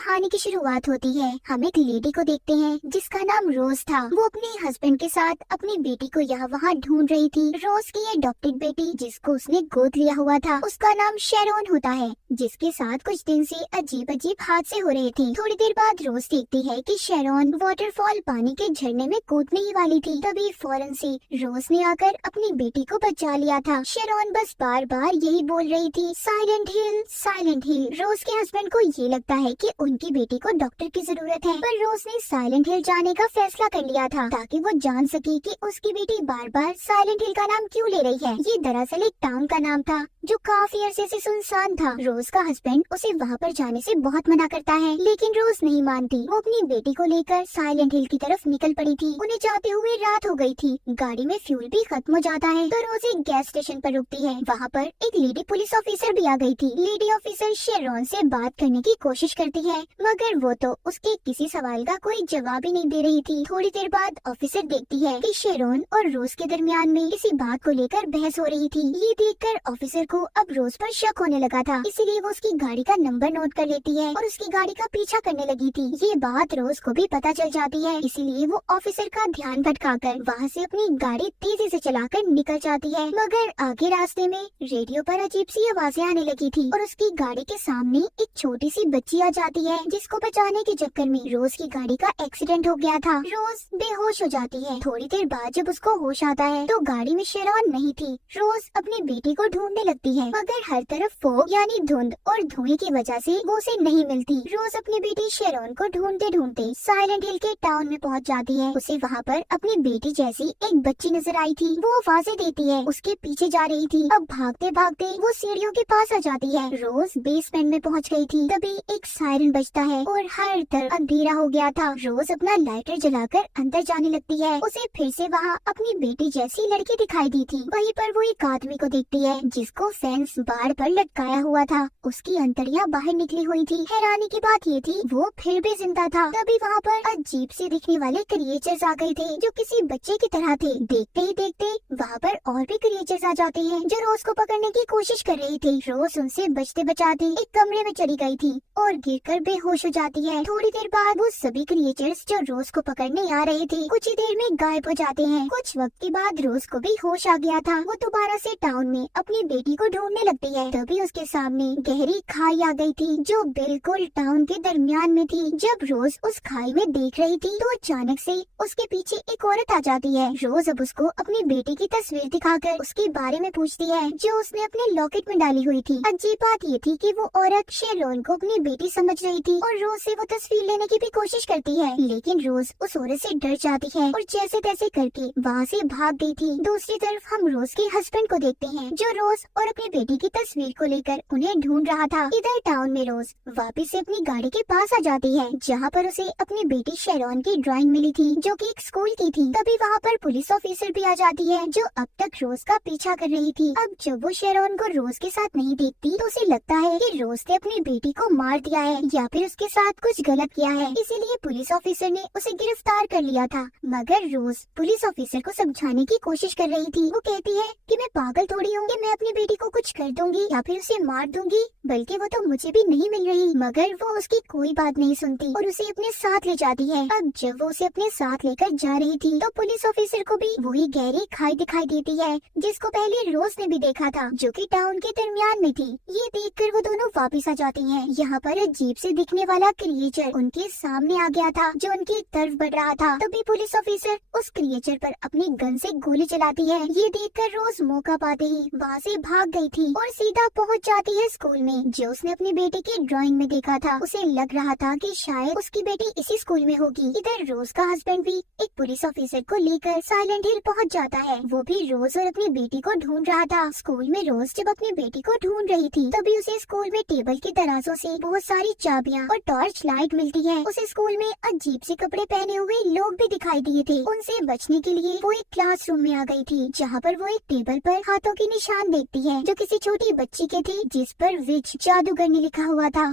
कहानी की शुरुआत होती है। हम एक लेडी को देखते हैं जिसका नाम रोज था। वो अपने हस्बैंड के साथ अपनी बेटी को यहाँ वहाँ ढूंढ रही थी। रोज की अडॉप्टेड बेटी जिसको उसने गोद लिया हुआ था उसका नाम शेरोन होता है, जिसके साथ कुछ दिन से अजीब अजीब हादसे हो रहे थे। थोड़ी देर बाद रोज देखती है कि शेरोन वाटरफॉल पानी के झरने में कूदने ही वाली थी। तभी फौरन से रोज ने आकर अपनी बेटी को बचा लिया था। शेरोन बस बार बार यही बोल रही थी, साइलेंट हिल साइलेंट हिल। रोज के हस्बैंड को ये लगता है कि उनकी बेटी को डॉक्टर की जरूरत है, पर रोज ने साइलेंट हिल जाने का फैसला कर लिया था ताकि वो जान सके कि उसकी बेटी बार बार साइलेंट हिल का नाम क्यों ले रही है। ये दरअसल एक टाउन का नाम था जो काफी अरसे से सुनसान था। रोज का हस्बैंड उसे वहाँ पर जाने से बहुत मना करता है, लेकिन रोज नहीं मानती। वो अपनी बेटी को लेकर साइलेंट हिल की तरफ निकल पड़ी थी। उन्हें जाते हुए रात हो गई थी। गाड़ी में फ्यूल भी खत्म हो जाता है तो रोज एक गैस स्टेशन पर रुकती है। वहाँ पर एक लेडी पुलिस ऑफिसर भी आ गई थी। लेडी ऑफिसर शेरोन से बात करने की कोशिश करती है, मगर वो तो उसके किसी सवाल का कोई जवाब ही नहीं दे रही थी। थोड़ी देर बाद ऑफिसर देखती है कि शेरोन और रोज के दरमियान में किसी बात को लेकर बहस हो रही थी। ये देखकर ऑफिसर को अब रोज पर शक होने लगा था, इसीलिए वो उसकी गाड़ी का नंबर नोट कर लेती है और उसकी गाड़ी का पीछा करने लगी थी। ये बात रोज को भी पता चल जाती है, इसीलिए वो ऑफिसर का ध्यान भटकाकर वहाँ से अपनी गाड़ी तेजी से चलाकर निकल जाती है। मगर आगे रास्ते में रेडियो पर अजीब सी आवाजें आने लगी थी और उसकी गाड़ी के सामने एक छोटी सी बच्ची आ जाती है, जिसको बचाने के चक्कर में रोज की गाड़ी का एक्सीडेंट हो गया था। रोज बेहोश हो जाती है। थोड़ी देर बाद जब उसको होश आता है तो गाड़ी में शेरोन नहीं थी। रोज अपनी बेटी को ढूंढने लगती है, मगर हर तरफ फोग यानी धुंध और धुएं की वजह से वो उसे नहीं मिलती। रोज अपनी बेटी शेरोन को ढूंढते ढूंढते साइलेंट हिल के टाउन में पहुंच जाती है। उसे वहाँ पर अपनी बेटी जैसी एक बच्ची नजर आई थी। वो आवाजें देती है, उसके पीछे जा रही थी। अब भागते भागते वो सीढ़ियों के पास आ जाती है। रोज बेसमेंट में पहुंच गई थी। तभी एक सायरन बजता है और हर तरफ अंधेरा हो गया था। रोज अपना लाइटर जलाकर अंदर जाने लगती है। उसे फिर से वहाँ अपनी बेटी जैसी लड़की दिखाई दी थी। वहीं पर वो एक आदमी को देखती है जिसको फेंस बाड़ पर लटकाया हुआ था। उसकी अंतड़ियाँ बाहर निकली हुई थी। हैरानी की बात ये थी वो फिर भी जिंदा था। तभी वहाँ पर अजीब से दिखने वाले क्रिएचर्स आ गए थे जो किसी बच्चे की तरह थे। देखते ही देखते वहाँ पर और भी क्रिएचर्स आ जाते हैं जो रोज को पकड़ने की कोशिश कर रही थी। रोज उनसे बचते बचाते एक कमरे में चली गई थी और गिरकर बेहोश हो जाती है। थोड़ी देर बाद वो सभी क्रिएचर्स जो रोज को पकड़ने आ रहे थे कुछ ही देर में गायब हो जाते हैं। कुछ वक्त के बाद रोज को भी होश आ गया था। वो दोबारा से टाउन में अपनी बेटी को ढूंढने लगती है। तभी उसके सामने गहरी खाई आ गई थी जो बिल्कुल टाउन के दरमियान में थी। जब रोज उस खाई में देख रही थी तो अचानक से उसके पीछे एक औरत आ जाती है। रोज अब उसको अपनी बेटी की तस्वीर दिखाकर उसके बारे में पूछती है जो उसने अपने लॉकेट में डाली हुई थी। अजीब बात ये थी कि वो औरत शेरोन को अपनी बेटी समझ रही थी और रोज से वो तस्वीर लेने की भी कोशिश करती है, लेकिन रोज उस औरत से डर जाती है और जैसे तैसे करके वहाँ से भाग गई थी। दूसरी तरफ हम रोज के हस्बैंड को देखते हैं जो रोज और अपनी बेटी की तस्वीर को लेकर उन्हें ढूंढ रहा था। इधर टाउन में रोज वापस से अपनी गाड़ी के पास आ जाती है जहाँ पर उसे अपनी बेटी शेरोन की ड्राइंग मिली थी जो कि एक स्कूल की थी। तभी वहाँ पर पुलिस ऑफिसर भी आ जाती है जो अब तक रोज का पीछा कर रही थी। अब जब वो शेरोन को रोज के साथ नहीं देखती तो उसे लगता है कि रोज ने अपनी बेटी को मार दिया है या फिर उसके साथ कुछ गलत किया है, इसीलिए पुलिस ऑफिसर ने उसे गिरफ्तार कर लिया था। मगर रोज पुलिस ऑफिसर को समझाने की कोशिश कर रही थी। वो कहती है कि मैं पागल थोड़ी हूँ कि मैं अपनी बेटी को कुछ कर दूंगी या फिर उसे मार दूंगी, बल्कि वो तो मुझे भी नहीं मिल रही। मगर वो उसकी कोई बात नहीं सुनती और उसे अपने साथ ले जाती है। अब जब वो उसे अपने साथ लेकर जा रही थी तो पुलिस ऑफिसर को भी वही गहरी खाई दिखाई देती है जिसको पहले रोज ने भी देखा था जो कि टाउन के दरमियान में थी। ये देखकर वो दोनों वापस आ जाती हैं। यहाँ पर अजीब से दिखने वाला क्रिएचर उनके सामने आ गया था जो उनकी तरफ बढ़ रहा था। तभी पुलिस ऑफिसर उस क्रिएचर पर अपनी गन से गोली चलाती है। ये देखकर रोज मौका पाते ही वहाँ से भाग गई थी और सीधा पहुँच जाती है स्कूल में जो उसने अपनी बेटी की ड्राइंग में देखा था। उसे लग रहा था कि शायद उसकी बेटी इसी स्कूल में होगी। इधर रोज का हस्बैंड भी एक पुलिस ऑफिसर को लेकर साइलेंट हिल पहुँच जाता है। वो भी रोज और अपनी बेटी को ढूंढ रहा था। स्कूल में रोज जब अपनी बेटी को ढूंढ रही थी तभी उसे स्कूल में टेबल के दराजों से बहुत सारी चाबियां और टॉर्च लाइट मिलती है। उसे स्कूल में अजीब से कपड़े पहने हुए लोग भी दिखाई दिए थे। उनसे बचने के लिए वो एक क्लासरूम में आ गई थी जहाँ पर वो एक टेबल पर हाथों के निशान देखती है जो किसी छोटी बच्ची के थे जिस पर विच जादूगरनी लिखा हुआ था।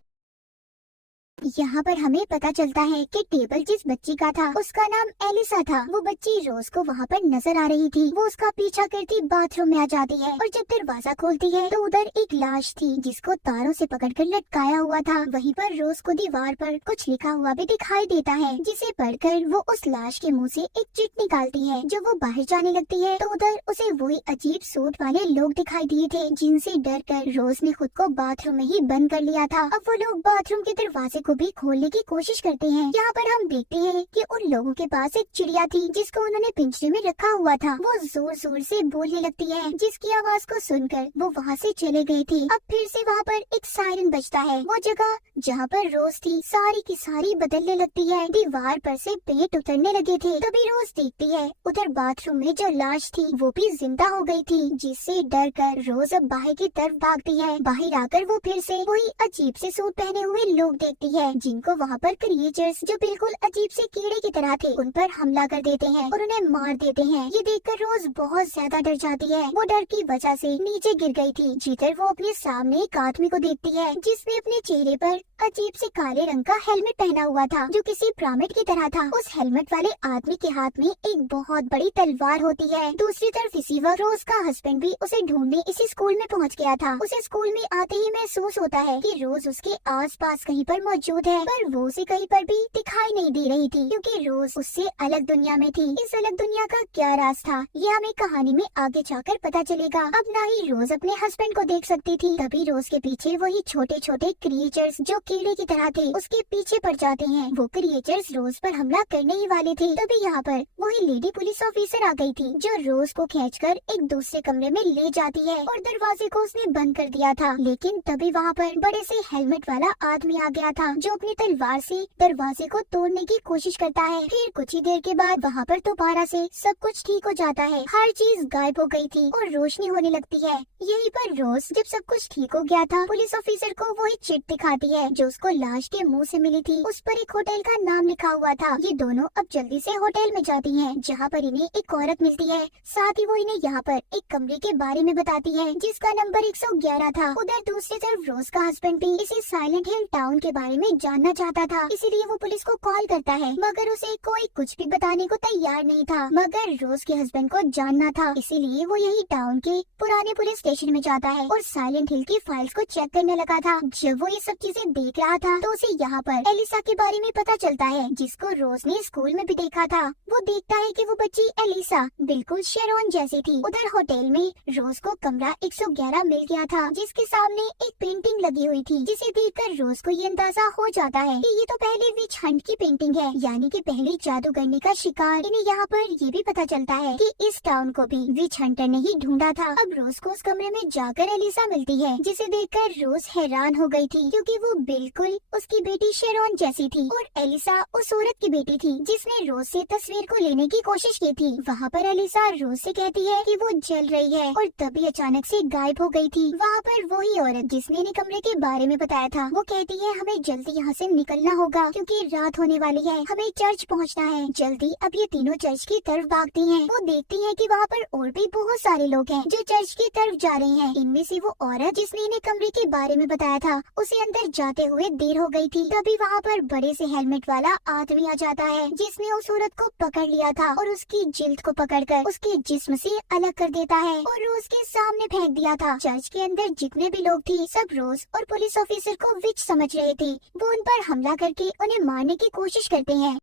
यहाँ पर हमें पता चलता है कि टेबल जिस बच्ची का था उसका नाम एलिसा था। वो बच्ची रोज को वहाँ पर नजर आ रही थी। वो उसका पीछा करती बाथरूम में आ जाती है और जब दरवाजा खोलती है तो उधर एक लाश थी जिसको तारों से पकड़कर लटकाया हुआ था। वहीं पर रोज को दीवार पर कुछ लिखा हुआ भी दिखाई देता है, जिसे पढ़कर वो उस लाश के मुंह से एक चिट निकालती है। जब वो बाहर जाने लगती है तो उधर उसे वही अजीब सूट वाले लोग दिखाई दिए थे जिनसे डर कर रोज ने खुद को बाथरूम में ही बंद कर लिया था। अब वो लोग बाथरूम के दरवाजे को भी खोलने की कोशिश करते हैं। यहाँ पर हम देखते हैं कि उन लोगों के पास एक चिड़िया थी जिसको उन्होंने पिंजरे में रखा हुआ था। वो जोर जोर से बोलने लगती है, जिसकी आवाज को सुनकर वो वहाँ से चले गए थे। अब फिर से वहाँ पर एक सायरन बजता है। वो जगह जहाँ पर रोज थी सारी की सारी बदलने लगती है। दीवार पर से पेट उतरने लगे थे। तभी रोज देखती है उधर बाथरूम में जो लाश थी वो भी जिंदा हो गई थी, जिससे डर कर रोज अब बाहर की तरफ भागती है। बाहर आकर वो फिर से वही अजीब से सूट पहने हुए लोग देखती है जिनको वहाँ पर क्रिएचर्स जो बिल्कुल अजीब से कीड़े की तरह थे उन पर हमला कर देते हैं और उन्हें मार देते हैं। ये देखकर रोज बहुत ज्यादा डर जाती है। वो डर की वजह से नीचे गिर गई थी। जिधर वो अपने सामने एक आदमी को देखती है जिसने अपने चेहरे पर अजीब से काले रंग का हेलमेट पहना हुआ था जो किसी पिरामिड की तरह था। उस हेलमेट वाले आदमी के हाथ में एक बहुत बड़ी तलवार होती है। दूसरी तरफ इसी वक्त रोज का हस्बैंड भी उसे ढूंढने इसी स्कूल में पहुंच गया था। उसे स्कूल में आते ही महसूस होता है कि रोज उसके आसपास कहीं पर मौजूद है, पर वो उसे कहीं पर भी दिखाई नहीं दे रही थी क्योंकि रोज उससे अलग दुनिया में थी। इस अलग दुनिया का क्या राज था ये हमें कहानी में आगे जाकर पता चलेगा। अब ना ही रोज अपने हस्बैंड को देख सकती थी। तभी रोज के पीछे वही छोटे छोटे क्रिएचर्स जो कीड़े की तरह थे उसके पीछे पड़ जाते हैं। वो क्रिएचर्स रोज पर हमला करने ही वाले थे। तभी यहाँ पर वही लेडी पुलिस ऑफिसर आ गई थी जो रोज को खींचकर एक दूसरे कमरे में ले जाती है और दरवाजे को उसने बंद कर दिया था। लेकिन तभी वहाँ पर बड़े से हेलमेट वाला आदमी आ गया था जो अपनी तलवार से दरवाजे को तोड़ने की कोशिश करता है। फिर कुछ ही देर के बाद वहाँ पर दोबारा से सब कुछ ठीक हो जाता है। हर चीज गायब हो गई थी और रोशनी होने लगती है। यहीं पर रोज जब सब कुछ ठीक हो गया था पुलिस ऑफिसर को वही चिट दिखाती है जो उसको लाश के मुंह से मिली थी। उस पर एक होटल का नाम लिखा हुआ था। ये दोनों अब जल्दी से होटल में जाती हैं जहाँ पर इन्हें एक औरत मिलती है। साथ ही वो इन्हें यहाँ पर एक कमरे के बारे में बताती है जिसका नंबर 111 था। उधर दूसरी तरफ रोज का हस्बैंड भी इसी साइलेंट हिल टाउन के बारे में जानना चाहता था, इसीलिए वो पुलिस को कॉल करता है मगर उसे कोई कुछ भी बताने को तैयार नहीं था। मगर रोज के हस्बैंड को जानना था, इसीलिए वो यही टाउन के पुराने पुलिस स्टेशन में जाता है और साइलेंट हिल की फाइल्स को चेक करने लगा था। जब वो ये सब चीजें देख रहा था तो उसे यहाँ पर एलिसा के बारे में पता चलता है जिसको रोज ने स्कूल में भी देखा था। वो देखता है कि वो बच्ची एलिसा बिल्कुल शेरोन जैसी थी। उधर होटल में रोज को कमरा 111 मिल गया था जिसके सामने एक पेंटिंग लगी हुई थी, जिसे देखकर रोज को ये अंदाजा हो जाता है कि ये तो पहले विच हंट की पेंटिंग है, यानी कि पहले जादूगरनी का शिकार। इन्हें यहाँ पर ये भी पता चलता है कि इस टाउन को भी विच हंटर ने ही ढूंढा था। अब रोज को उस कमरे में जाकर एलिसा मिलती है जिसे देखकर रोज हैरान हो गई थी क्योंकि वो बिल्कुल उसकी बेटी शेरोन जैसी थी और एलिसा उस औरत की बेटी थी जिसने रोज से तस्वीर को लेने की कोशिश की थी। वहाँ पर एलिसा रोज से कहती है कि वो जल रही है और तभी अचानक से गायब हो गई थी। वहाँ पर वही औरत जिसने इन्हें कमरे के बारे में बताया था वो कहती है हमें जल्दी यहाँ से निकलना होगा क्योंकि रात होने वाली है, हमें चर्च पहुँचना है जल्दी। अब ये तीनों चर्च की तरफ भागती हैं। वो देखती है कि वहाँ पर और भी बहुत सारे लोग हैं जो चर्च की तरफ जा रहे हैं। इनमें से वो औरत जिसने इन्हें कमरे के बारे में बताया था उसे अंदर जाते हुए देर हो गई थी। तभी वहाँ पर बड़े से हेलमेट वाला आदमी आ जाता है जिसने उस औरत को पकड़ लिया था और उसकी जिल्द को पकड़कर उसके जिस्म से अलग कर देता है और रोज के सामने फेंक दिया था। चर्च के अंदर जितने भी लोग थे सब रोज और पुलिस ऑफिसर को विच समझ रहे थे। वो उन पर हमला करके उन्हें मारने की कोशिश करते हैं।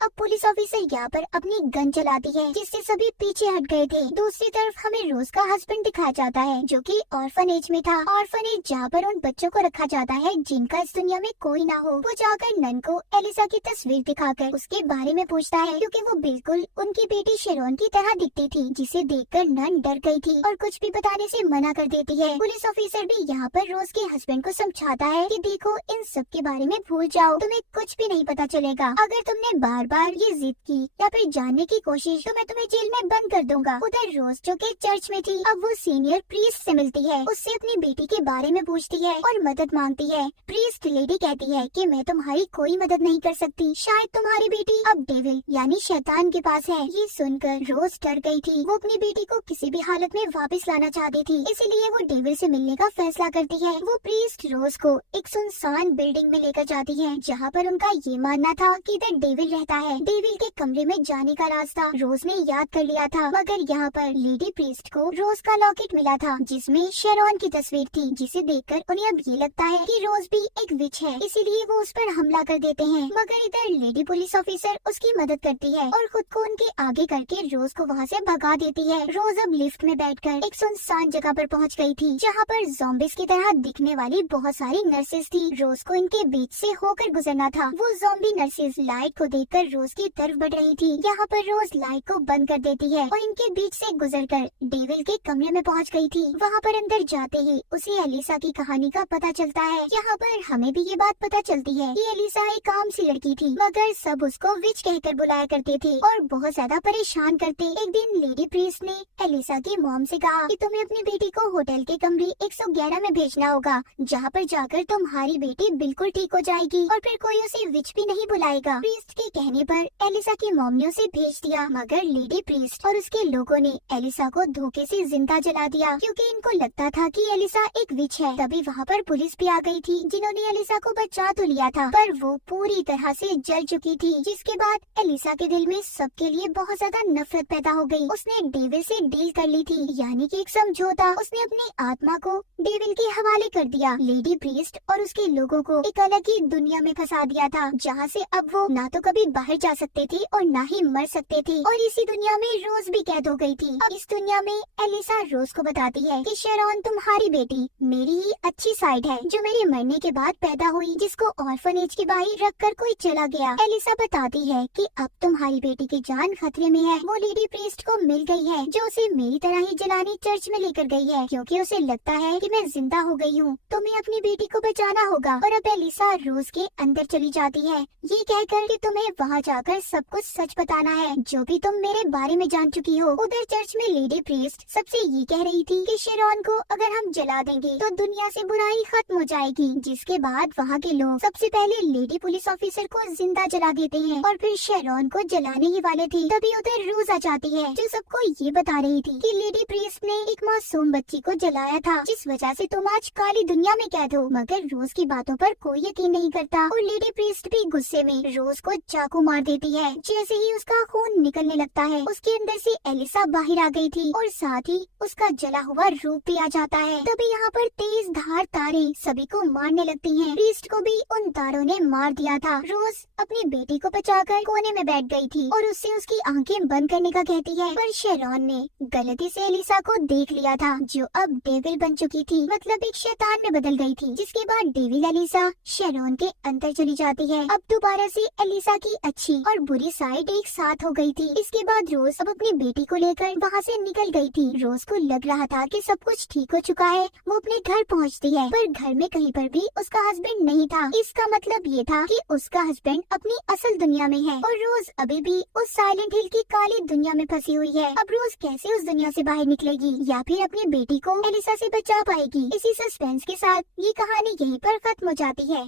अब पुलिस ऑफिसर यहाँ पर अपनी गन चलाती है जिससे सभी पीछे हट गए थे। दूसरी तरफ हमें रोज का हस्बैंड दिखाया जाता है जो कि ऑर्फनेज में था। ऑर्फनेज जहाँ पर उन बच्चों को रखा जाता है जिनका इस दुनिया में कोई ना हो। वो जाकर नन को एलिसा की तस्वीर दिखाकर उसके बारे में पूछता है क्योंकि वो बिल्कुल उनकी बेटी शेरोन की तरह दिखती थी, जिसे देखकर नन डर गई थी और कुछ भी बताने से मना कर देती है। पुलिस ऑफिसर भी यहाँ पर रोज के हस्बैंड को समझाता है कि देखो इन सब के बारे में भूल जाओ, तुम्हें कुछ भी नहीं पता चलेगा। अगर तुमने बार बार ये जिद की या फिर जानने की कोशिश तो मैं तुम्हें जेल में बंद कर दूंगा। उधर रोज जो कि चर्च में थी, अब वो सीनियर प्रीस्ट से मिलती है, उससे अपनी बेटी के बारे में पूछती है और मदद मांगती है। प्रीस्ट लेडी कहती है कि मैं तुम्हारी कोई मदद नहीं कर सकती, शायद तुम्हारी बेटी अब डेविल यानी शैतान के पास है। ये सुनकर रोज डर गई थी। वो अपनी बेटी को किसी भी हालत में वापस लाना चाहती थी, इसीलिए वो डेविल से मिलने का फैसला करती है। वो प्रीस्ट रोज को एक सुनसान बिल्डिंग में लेकर जाती है, जहाँ पर उनका ये मानना था कि इधर डेविल रहता है। डेविल के कमरे में जाने का रास्ता रोज ने याद कर लिया था, मगर यहाँ पर लेडी प्रीस्ट को रोज का लॉकेट मिला था, जिसमें शेरॉन की तस्वीर थी, जिसे देखकर उन्हें अब ये लगता है कि रोज भी एक विच है, इसीलिए वो उस पर हमला कर देते हैं। मगर इधर लेडी पुलिस ऑफिसर उसकी मदद करती है और खुद को उनके आगे करके रोज को वहाँ से भगा देती है। रोज अब लिफ्ट में बैठकर एक सुनसान जगह पर पहुँच गई थी, जहाँ पर ज़ॉम्बीज़ की तरह दिखने वाली बहुत सारी नर्सेज थी। रोज को इनके बीच से होकर गुजरना था। वो ज़ॉम्बी नर्सेज लाइट को देखकर रोज की तरफ बढ़ रही थी। यहाँ पर रोज लाइट को बंद कर देती है और इनके बीच से गुजरकर डेविल के कमरे में पहुँच गई थी। वहाँ पर अंदर जाते ही उसे एलिसा की कहानी का पता चलता है। यहाँ पर हमें भी ये बात पता चलती है कि एलिसा एक आम सी लड़की थी, मगर सब उसको विच कहकर बुलाया करते थे और बहुत ज्यादा परेशान करते। एक दिन लेडी प्रीस्ट ने एलिसा की मॉम से कहा कि तुम्हें अपनी बेटी को होटल के कमरे 111 में भेजना होगा, जहाँ पर जाकर तुम्हारी बेटी बिल्कुल ठीक हो जाएगी और फिर कोई उसे विच भी नहीं बुलाएगा। प्रीस्ट के कहने पर एलिसा की मॉम ने उसे भेज दिया, मगर लेडी प्रीस्ट और उसके लोगों ने एलिसा को धोखे से जिंदा जला दिया, क्योंकि इनको लगता था कि एलिसा एक विच है। तभी वहाँ पर पुलिस भी आ गई थी, जिन्होंने एलिसा को बचा तो लिया था, पर वो पूरी तरह से जल चुकी थी। जिसके बाद एलिसा के दिल में सबके लिए बहुत ज्यादा नफरत पैदा हो गई। उसने डेविल से डील कर ली थी, यानी कि एक समझौता। उसने अपनी आत्मा को डेविल के हवाले कर दिया। लेडी प्रीस्ट और उसके लोगों को एक अलग ही दुनिया में फंसा दिया था, जहाँ से अब वो ना तो कभी बाहर जा सकते थे और ना ही मर सकते थे। और इसी दुनिया में रोज भी कैद हो गई थी। अब इस दुनिया में एलिसा रोज को बताती है कि शेरॉन तुम्हारी बेटी मेरी ही अच्छी साइड है, जो मेरे मरने के बाद पैदा हुई, जिसको ऑर्फनेज के बाहर रखकर कोई चला गया। एलिसा बताती है कि अब तुम्हारी बेटी की जान खतरे में है। वो लेडी प्रीस्ट को मिल गई है, जो उसे मेरी तरह ही जलाने चर्च में लेकर गई है, क्योंकि उसे लगता है कि मैं जिंदा हो गई हूँ। तुम्हें अपनी बेटी को बचाना होगा। और अब एलिसा रोज के अंदर चली जाती है, ये कहकर कि तुम्हें वहाँ जाकर सब कुछ सच बताना है, जो भी तुम मेरे बारे में जान चुकी हो। उधर चर्च में लेडी प्रीस्ट सबसे ये कह रही थी कि शेरॉन को अगर हम जला देंगे तो दुनिया से बुराई खत्म हो जाएगी। जिसके बाद वहाँ के लोग सबसे पहले लेडी पुलिस ऑफिसर को जिंदा जला देते हैं और फिर शेरॉन को जलाने ही वाले थे। तभी उधर रोज आ जाती है, जो सबको ये बता रही थी कि लेडी प्रीस्ट ने एक मासूम बच्ची को जलाया था, जिस वजह से तुम आज काली दुनिया में कैद हो। मगर रोज की बातों पर कोई यकीन नहीं करता और लेडी प्रीस्ट भी गुस्से में रोज को चाकू मार देती है। जैसे ही उसका खून निकलने लगता है, उसके अंदर से एलिसा बाहर आ गई थी और साथ ही उसका जला हुआ रूप भी आ जाता है। तभी यहाँ पर तेज धार तारे सभी को मारने लगती हैं। प्रीस्ट को भी उन तारों ने मार दिया था। रोज अपनी बेटी को बचाकर कोने में बैठ गई थी और उससे उसकी आंखें बंद करने का कहती है, पर शेरॉन ने गलती से एलिसा को देख लिया था, जो अब डेविल बन चुकी थी, मतलब एक शैतान में बदल गई थी। जिसके बाद डेविल एलिसा शेरॉन के अंदर चली जाती है। अब दोबारा से एलिसा की अच्छी और बुरी साइड एक साथ हो गई थी। इसके बाद रोज अब अपनी बेटी को लेकर वहाँ से निकल गई थी। रोज को लग रहा था कि सब कुछ ठीक हो चुका है। वो अपने घर पहुँचती है, पर घर में कहीं पर भी उसका हस्बैंड नहीं था। इसका मतलब ये था कि उसका हस्बैंड अपनी असल दुनिया में है और रोज अभी भी उस साइलेंट हिल की काली दुनिया में फंसी हुई है। अब रोज कैसे उस दुनिया से बाहर निकलेगी या फिर अपनी बेटी को एलिसा से बचा पाएगी? इसी सस्पेंस के साथ ये कहानी यहीं पर खत्म हो जाती है।